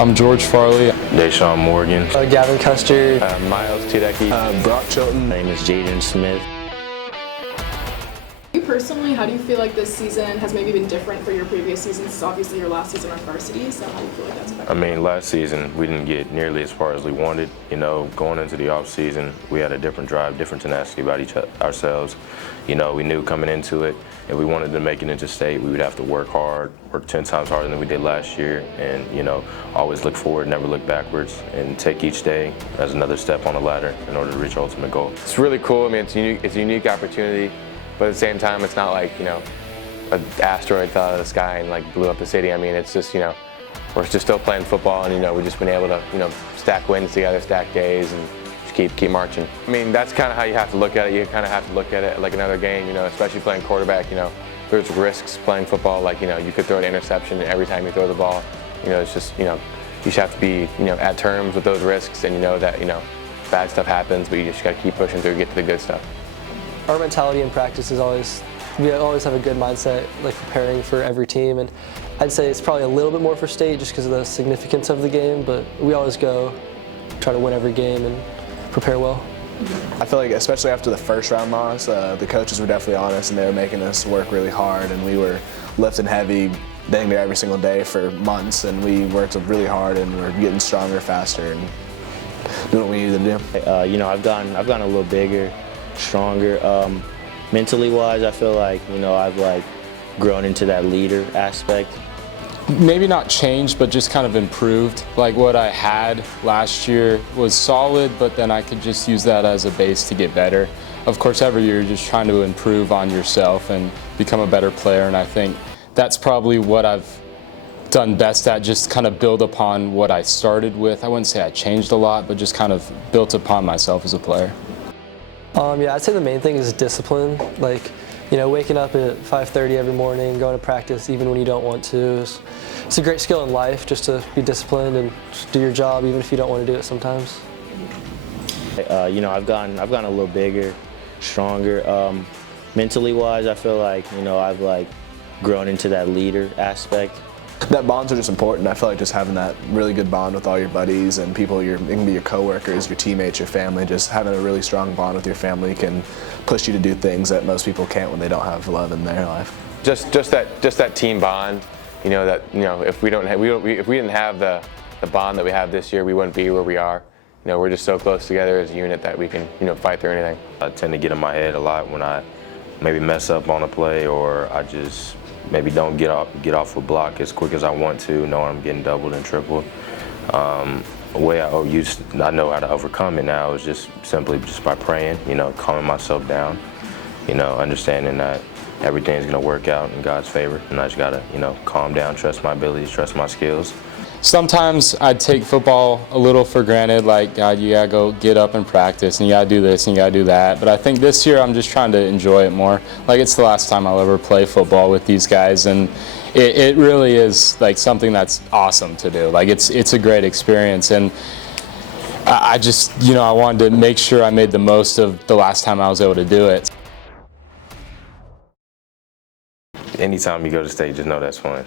I'm George Farley. Deshaun Morgan. Gavin Custer. Miles Tedecki. Brock Chilton. My name is Jaden Smith. You personally, how do you feel like this season has maybe been different for your previous seasons? It's obviously your last season on Varsity, so how do you feel like that's affected? I mean, last season we didn't get nearly as far as we wanted. You know, going into the off season, we had a different drive, different tenacity about ourselves. You know, we knew coming into it, if we wanted to make it into state, we would have to work hard, work 10 times harder than we did last year, and you know, always look forward, never look backwards, and take each day as another step on the ladder in order to reach our ultimate goal. It's really cool. I mean, it's a unique opportunity, but at the same time, it's not like, you know, an asteroid fell out of the sky and like blew up the city. I mean, it's just, you know, we're just still playing football, and you know, we've just been able to, you know, stack wins together, stack days, and just keep marching. I mean, that's kind of how you have to look at it. You kind of have to look at it like another game, you know, especially playing quarterback. You know, there's risks playing football. Like, you know, you could throw an interception every time you throw the ball. You know, it's just, you know, you just have to be, you know, at terms with those risks, and you know that, you know, bad stuff happens, but you just got to keep pushing through, get to the good stuff. Our mentality in practice is we always have a good mindset, like preparing for every team, and I'd say it's probably a little bit more for state just because of the significance of the game, but we always go try to win every game and prepare well. I feel like especially after the first round loss, the coaches were definitely on us and they were making us work really hard, and we were lifting heavy dang near every single day for months, and we worked really hard and we're getting stronger, faster, and doing what we needed to do. You know, I've gotten a little bigger, stronger. Mentally wise, I feel like, you know, I've like grown into that leader aspect. Maybe not changed, but just kind of improved. Like what I had last year was solid, but then I could just use that as a base to get better. Of course, every year you're just trying to improve on yourself and become a better player, and I think that's probably what I've done best at, just kind of build upon what I started with. I wouldn't say I changed a lot, but just kind of built upon myself as a player. Yeah, I'd say the main thing is discipline. Like, you know, waking up at 5:30 every morning, going to practice even when you don't want to. It's a great skill in life, just to be disciplined and just do your job even if you don't want to do it sometimes. You know, I've gotten a little bigger, stronger. Mentally wise, I feel like, you know, I've like grown into that leader aspect. That bonds are just important. I feel like just having that really good bond with all your buddies and people, it can be your coworkers, your teammates, your family. Just having a really strong bond with your family can push you to do things that most people can't when they don't have love in their life. Just that team bond. You know, that, you know, if we didn't have the bond that we have this year, we wouldn't be where we are. You know, we're just so close together as a unit that we can, you know, fight through anything. I tend to get in my head a lot when I maybe mess up on a play, or I just maybe don't get off a block as quick as I want to, knowing I'm getting doubled and tripled. The way I know how to overcome it now is just simply by praying, you know, calming myself down, you know, understanding that everything's gonna work out in God's favor, and I just gotta, you know, calm down, trust my abilities, trust my skills. Sometimes I take football a little for granted, like, God, you gotta go get up and practice, and you gotta do this, and you gotta do that. But I think this year I'm just trying to enjoy it more. Like, it's the last time I'll ever play football with these guys, and it really is like something that's awesome to do. Like, it's a great experience, and I just, you know, I wanted to make sure I made the most of the last time I was able to do it. Anytime you go to state, just know that's fun.